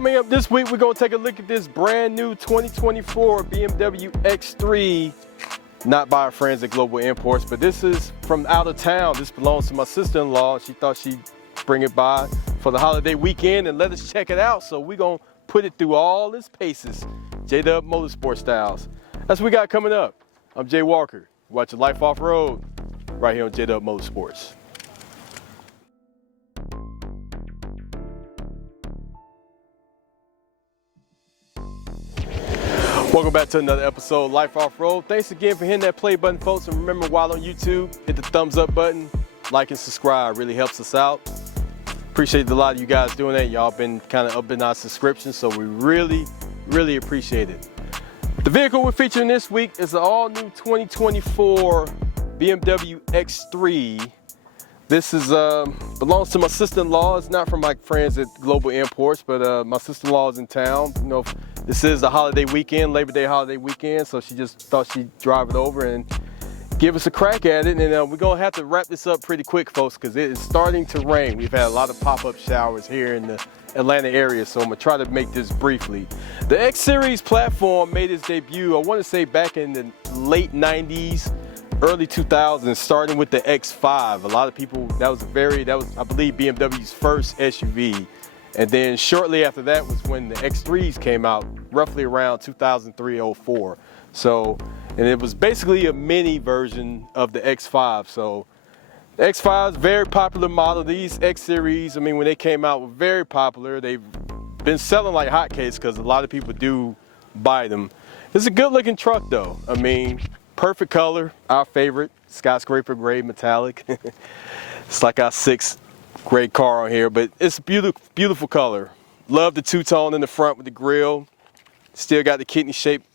Coming up this week, we're going to take a look at this brand new 2024 BMW X3, not by our friends at Global Imports, but this is from out of town. This belongs to my sister-in-law. She thought she'd bring it by for the holiday weekend and let us check it out. So we're going to put it through all its paces, J-Dub Motorsport styles. That's what we got coming up. I'm Jay Walker. Watch Life Off-Road right here on J-Dub Motorsports. Welcome back to another episode of Life Off-Road. Thanks again for hitting that play button, folks. And remember, while on YouTube, hit the thumbs up button, like and subscribe. Really helps us out. Appreciate a lot of you guys doing that. Y'all been kind of up in our subscriptions, so we really appreciate it. The vehicle we're featuring this week is the all-new 2024 BMW X3. This is belongs to my sister-in-law. It's not from my friends at Global Imports, but my sister-in-law is in town. You know, this is the holiday weekend, Labor Day holiday weekend, so she just thought she'd drive it over and give us a crack at it. And we're gonna have to wrap this up pretty quick, folks, because it is starting to rain. We've had a lot of pop-up showers here in the Atlanta area, so I'm gonna try to make this briefly. The X Series platform made its debut, I want to say back in the late 90s, early 2000s, starting with the X5. A lot of people, that was I believe BMW's first SUV. And then shortly after that was when the X3s came out, roughly around 2003-04. So, and it was basically a mini version of the X5. So the X5 is a very popular model. These X Series, I mean, when they came out, were very popular. They've been selling like hotcakes because a lot of people do buy them. It's a good looking truck though. I mean, perfect color, our favorite, skyscraper gray metallic. It's like our sixth gray car on here, but it's a beautiful color. Love the two-tone in the front with the grille. Still got the kidney-shaped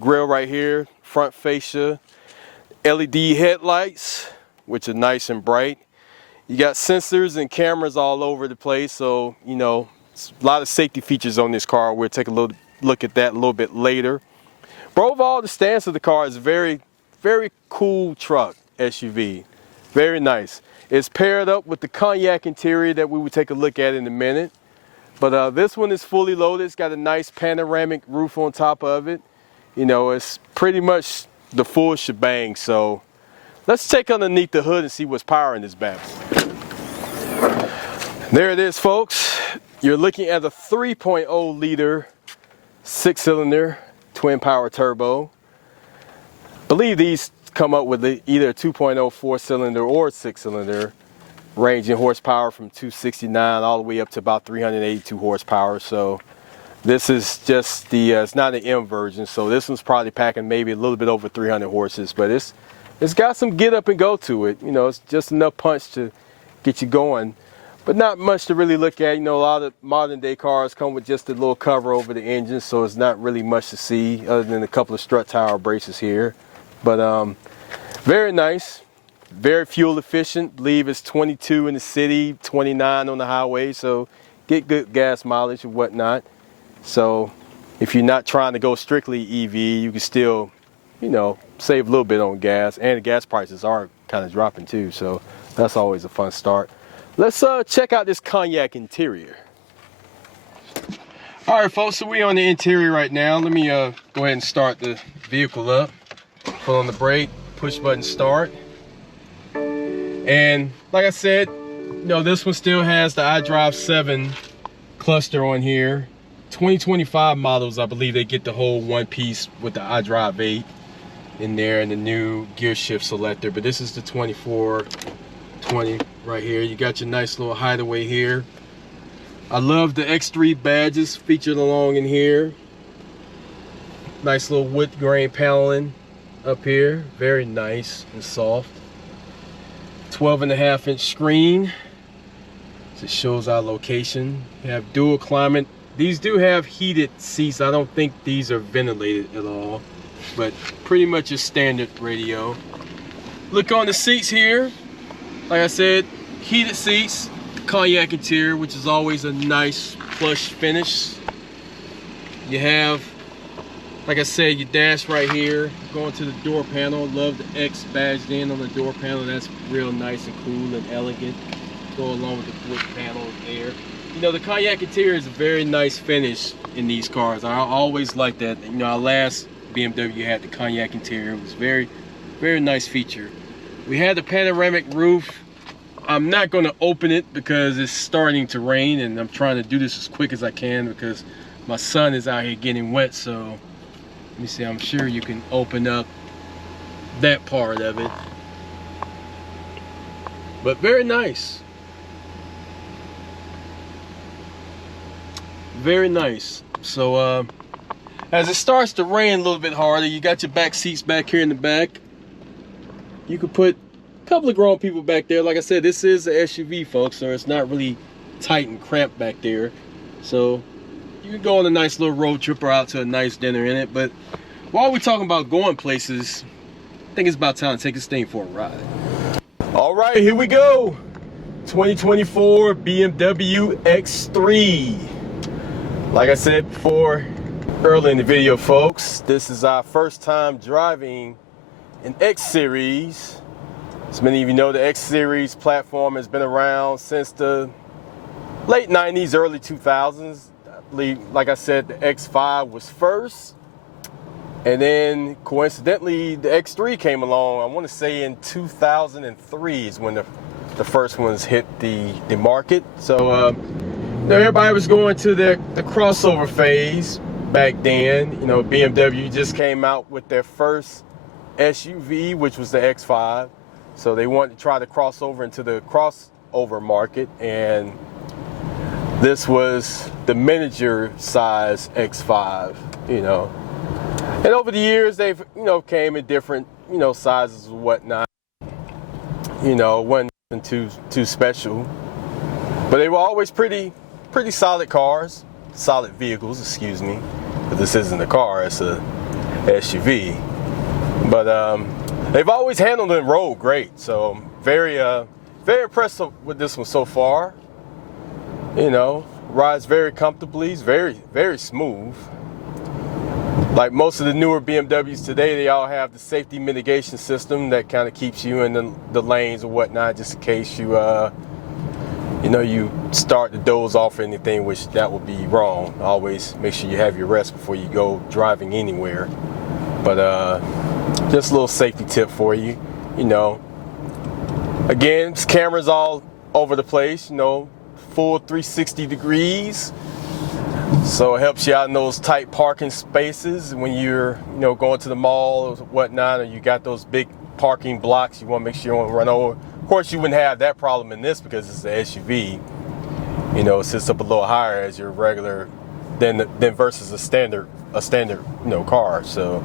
grille right here, front fascia. LED headlights, which are nice and bright. You got sensors and cameras all over the place, so you know, a lot of safety features on this car. We'll take a little look at that a little bit later. But overall, the stance of the car is a very cool truck, SUV. Very nice. It's paired up with the cognac interior that we would take a look at in a minute. But this one is fully loaded. It's got a nice panoramic roof on top of it. You know, it's pretty much the full shebang. So let's take underneath the hood and see what's powering this bad boy. There it is, folks. You're looking at a 3.0 liter six-cylinder twin power turbo. I believe these come up with either a 2.0 four-cylinder or six-cylinder, ranging horsepower from 269 all the way up to about 382 horsepower. So this is just the it's not an M version, so this one's probably packing maybe a little bit over 300 horses, but it's got some get up and go to it. You know, it's just enough punch to get you going, but not much to really look at. You know, a lot of modern day cars come with just a little cover over the engine, so it's not really much to see other than a couple of strut tower braces here. But very nice, very fuel efficient. Believe it's 22 in the city, 29 on the highway, so get good gas mileage and whatnot. So if you're not trying to go strictly EV, you can still, you know, save a little bit on gas, and the gas prices are kind of dropping too, so that's always a fun start. Let's check out this cognac interior. All right, folks, so we're on the interior right now. Let me go ahead and start the vehicle up. Pull on the brake, push button start. And like I said, you know, this one still has the iDrive 7 cluster on here. 2025 models, I believe they get the whole one piece with the iDrive 8 in there and the new gear shift selector. But this is the 2420 right here. You got your nice little hideaway here. I love the X3 badges featured along in here. Nice little wood grain paneling up here, very nice and soft. 12.5-inch screen, so it shows our location. You have dual climate. These do have heated seats. I don't think these are ventilated at all, but pretty much a standard radio. Look on the seats here. Like I said, heated seats, cognac interior, which is always a nice plush finish. You have, like I said, your dash right here. Going to the door panel. Love the X badged in on the door panel. That's real nice and cool and elegant. go along with the wood panels there. You know, the cognac interior is a very nice finish in these cars. I always like that. You know, our last BMW had the cognac interior. It was very, very nice feature. We had the panoramic roof. I'm not going to open it because it's starting to rain, and I'm trying to do this as quick as I can because my son is out here getting wet. So let me see, I'm sure you can open up that part of it. But very nice. Very nice. So as it starts to rain a little bit harder, you got your back seats back here in the back. You could put a couple of grown people back there. Like I said, this is an SUV, folks, so it's not really tight and cramped back there. So you can go on a nice little road trip or out to a nice dinner in it. But while we're talking about going places, I think it's about time to take this thing for a ride. All right, here we go. 2024 BMW X3. Like I said before, early in the video, folks, this is our first time driving an X Series. As many of you know, the X Series platform has been around since the late 90s, early 2000s. I believe, like I said, the X5 was first. And then, coincidentally, the X3 came along, I want to say in 2003 is when the first ones hit the market. So, you know, everybody was going to the crossover phase back then. You know, BMW just came out with their first SUV, which was the X5. So they wanted to try to cross over into the crossover market, and this was the miniature size X5, you know. And over the years, they've, you know, came in different, you know, sizes and whatnot. You know, wasn't too special, but they were always pretty solid cars, solid vehicles, excuse me. But this isn't a car, it's a SUV. But they've always handled the road great. So very impressed with this one so far. You know, rides very comfortably, it's very smooth. Like most of the newer BMWs today, they all have the safety mitigation system that kind of keeps you in the lanes or whatnot, just in case you, you know, you start to doze off or anything, which that would be wrong. Always make sure you have your rest before you go driving anywhere. But just a little safety tip for you, you know. Again, this camera's all over the place, you know, full 360 degrees. So it helps you out in those tight parking spaces when you're, you know, going to the mall or whatnot, or you got those big parking blocks you want to make sure you don't run over. Of course, you wouldn't have that problem in this because it's an SUV. You know, it sits up a little higher as your regular than versus a standard, you know, car. So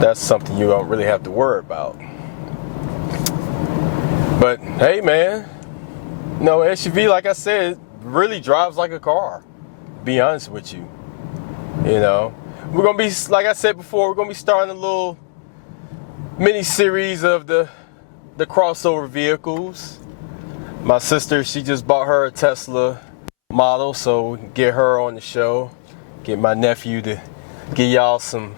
that's something you don't really have to worry about. But hey, man, you know, SUV, like I said, really drives like a car. Be honest with you, you know, we're gonna be, like I said before, we're gonna be starting a little mini series of the crossover vehicles. My sister, she just bought her a Tesla model, so we can get her on the show, get my nephew to give y'all some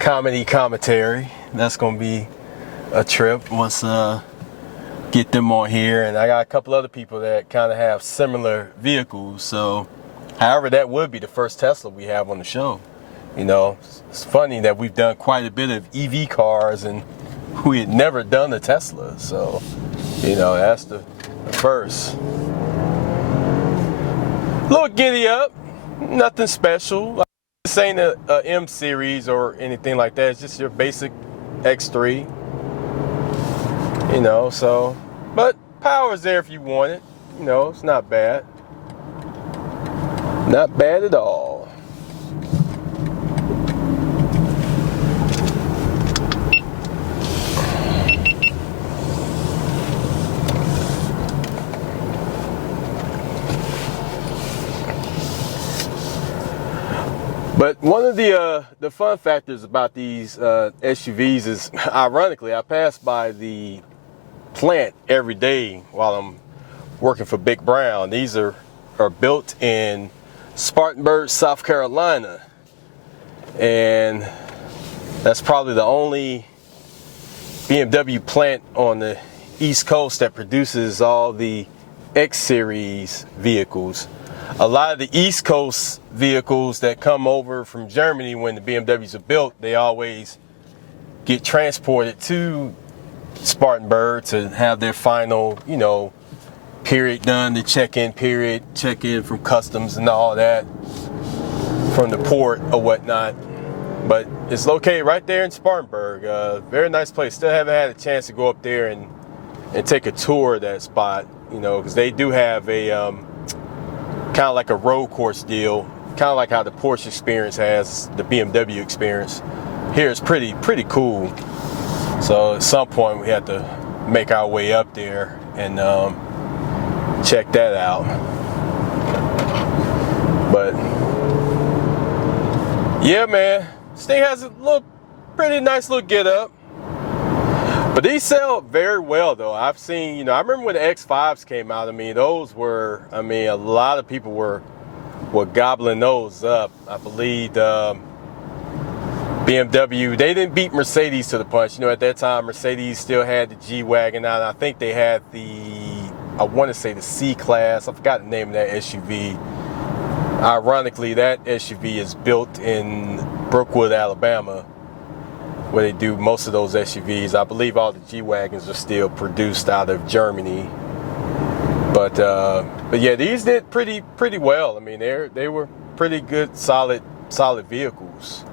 commentary. That's gonna be a trip once get them on here. And I got a couple other people that kind of have similar vehicles, so however, that would be the first Tesla we have on the show. You know, it's funny that we've done quite a bit of EV cars and we had never done a Tesla. So, you know, that's the first. Little giddy up, nothing special. This ain't a M series or anything like that. It's just your basic X3. You know, so, but power's there if you want it. You know, it's not bad. Not bad at all. But one of the fun factors about these SUVs is, ironically, I pass by the plant every day while I'm working for Big Brown. These are built in Spartanburg, South Carolina, and that's probably the only BMW plant on the East Coast that produces all the X series vehicles. A lot of the East Coast vehicles that come over from Germany when the BMWs are built, they always get transported to Spartanburg to have their final, you know, period done, the check-in period, check-in from customs and all that from the port or whatnot. But it's located right there in Spartanburg. Very nice place. Still haven't had a chance to go up there and take a tour of that spot, you know, because they do have a kind of like a road course deal, kind of like how the Porsche experience has the BMW experience. Here it's pretty cool. So at some point we have to make our way up there and check that out. But yeah, man, this thing has a pretty nice little get up. But these sell very well, though. I've seen, you know, I remember when the X5s came out. I mean, those were, I mean, a lot of people were gobbling those up. I believe BMW, they didn't beat Mercedes to the punch. You know, at that time, Mercedes still had the G-Wagon out. I think they had I want to say the C-Class. I forgot the name of that SUV. Ironically, that SUV is built in Brookwood, Alabama, where they do most of those SUVs. I believe all the G-Wagons are still produced out of Germany. But yeah, these did pretty well. I mean, they were pretty good, solid vehicles.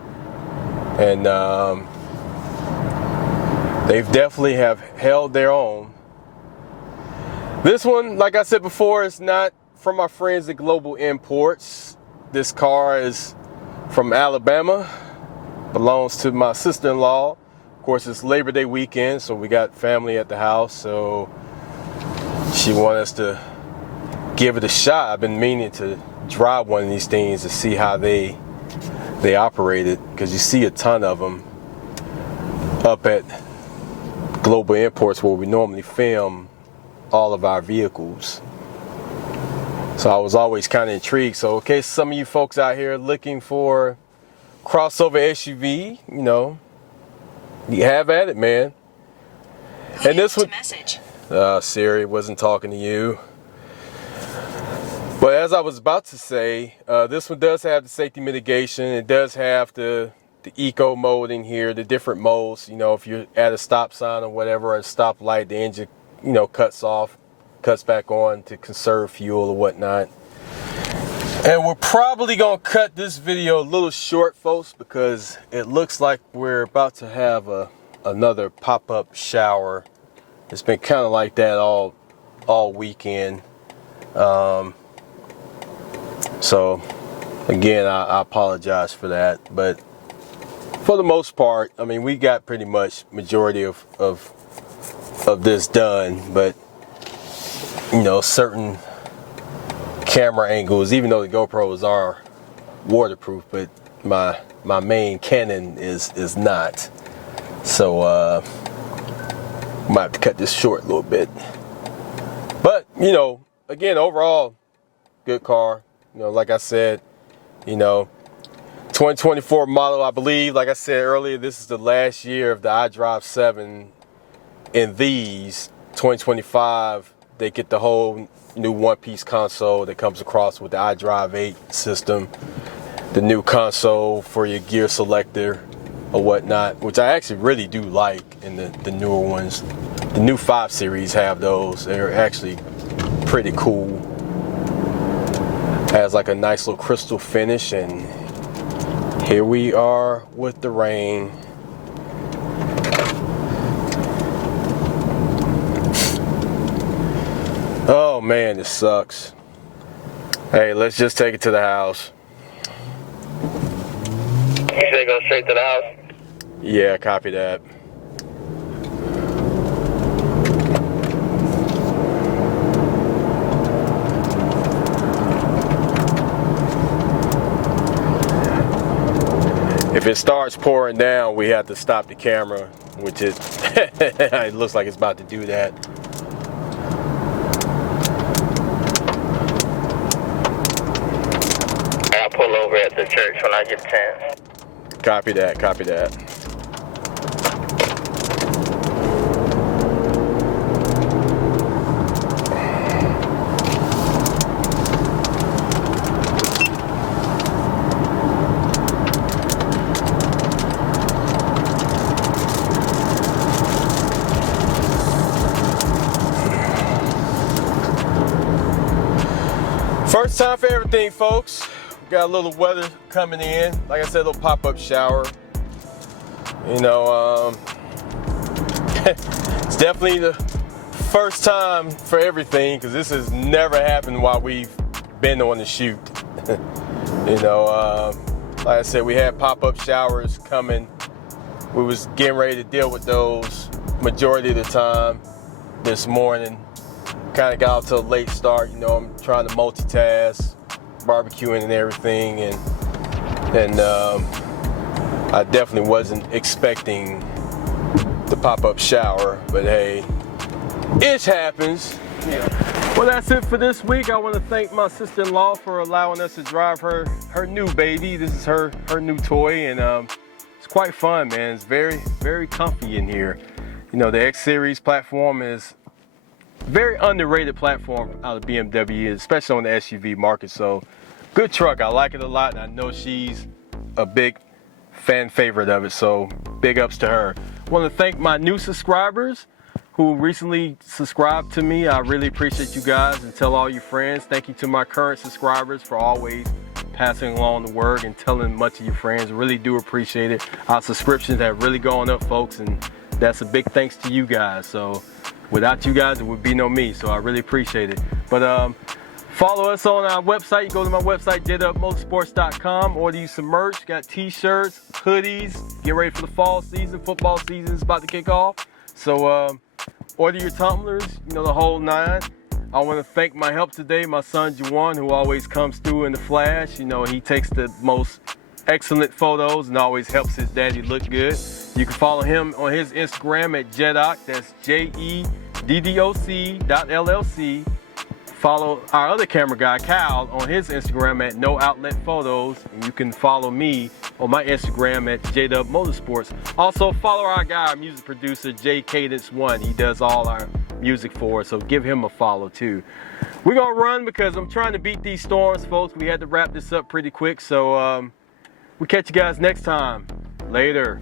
And they've definitely have held their own. This one, like I said before, is not from our friends at Global Imports. This car is from Alabama. Belongs to my sister-in-law. Of course, it's Labor Day weekend, so we got family at the house, so she wanted us to give it a shot. I've been meaning to drive one of these things to see how they operate it, because you see a ton of them up at Global Imports where we normally film all of our vehicles. So I was always kind of intrigued. So in case some of you folks out here looking for crossover SUV, you know, you have at it, man. And this one, Siri wasn't talking to you. But as I was about to say, this one does have the safety mitigation. It does have the eco mode in here, the different modes. You know, if you're at a stop sign or whatever, or a stoplight, the engine, you know, cuts back on to conserve fuel or whatnot. And we're probably gonna cut this video a little short, folks, because it looks like we're about to have another pop-up shower. It's been kind of like that all weekend. So again, I apologize for that, but for the most part, I mean, we got pretty much majority of this done. But you know, certain camera angles, even though the GoPros are waterproof, but my main Canon is not. So might have to cut this short a little bit. But you know, again, overall, good car. You know, like I said, you know, 2024 model, I believe. Like I said earlier, this is the last year of the iDrive 7 in these. 2025, they get the whole new one-piece console that comes across with the iDrive 8 system, the new console for your gear selector or whatnot, which I actually really do like in the newer ones. The new 5 Series have those. They're actually pretty cool. Has like a nice little crystal finish, and here we are with the rain. Oh man, this sucks. Hey, let's just take it to the house. You should go straight to the house. Yeah, copy that. If it starts pouring down, we have to stop the camera, which is, it looks like it's about to do that. I'll pull over at the church when I get a chance. Copy that, copy that. First time for everything, folks. We got a little weather coming in. Like I said, a little pop-up shower. You know, it's definitely the first time for everything because this has never happened while we've been on the shoot. You know, like I said, we had pop-up showers coming. We was getting ready to deal with those majority of the time this morning. Kind of got out to a late start. You know, I'm trying to multitask, barbecuing and everything, and I definitely wasn't expecting the pop-up shower, but hey, it happens. Yeah. Well, that's it for this week. I want to thank my sister-in-law for allowing us to drive her new baby. This is her new toy, and it's quite fun, man. It's very, very comfy in here. You know, the X Series platform is a very underrated platform out of BMW, especially on the SUV market. So, good truck. I like it a lot, and I know she's a big fan favorite of it. So, big ups to her. I want to thank my new subscribers who recently subscribed to me. I really appreciate you guys, and tell all your friends. Thank you to my current subscribers for always passing along the word and telling much of your friends. Really do appreciate it. Our subscriptions have really gone up, folks, and that's a big thanks to you guys. So without you guys, it would be no me. So I really appreciate it. But follow us on our website. You go to my website, jdubmotorsports.com. Order you some merch. Got t-shirts, hoodies. Get ready for the fall season. Football season is about to kick off. So order your tumblers, you know, the whole nine. I want to thank my help today, my son Juwan, who always comes through in the flash. You know, he takes the most excellent photos and always helps his daddy look good. You can follow him on his Instagram at Jeddoc. That's JEDDOC.LLC. Follow our other camera guy, Kyle, on his Instagram at No Outlet Photos. And you can follow me on my Instagram at JDub Motorsports. Also, follow our guy, our music producer, J Cadence One. He does all our music for us, so give him a follow too. We're gonna run because I'm trying to beat these storms, folks. We had to wrap this up pretty quick, so we'll catch you guys next time. Later.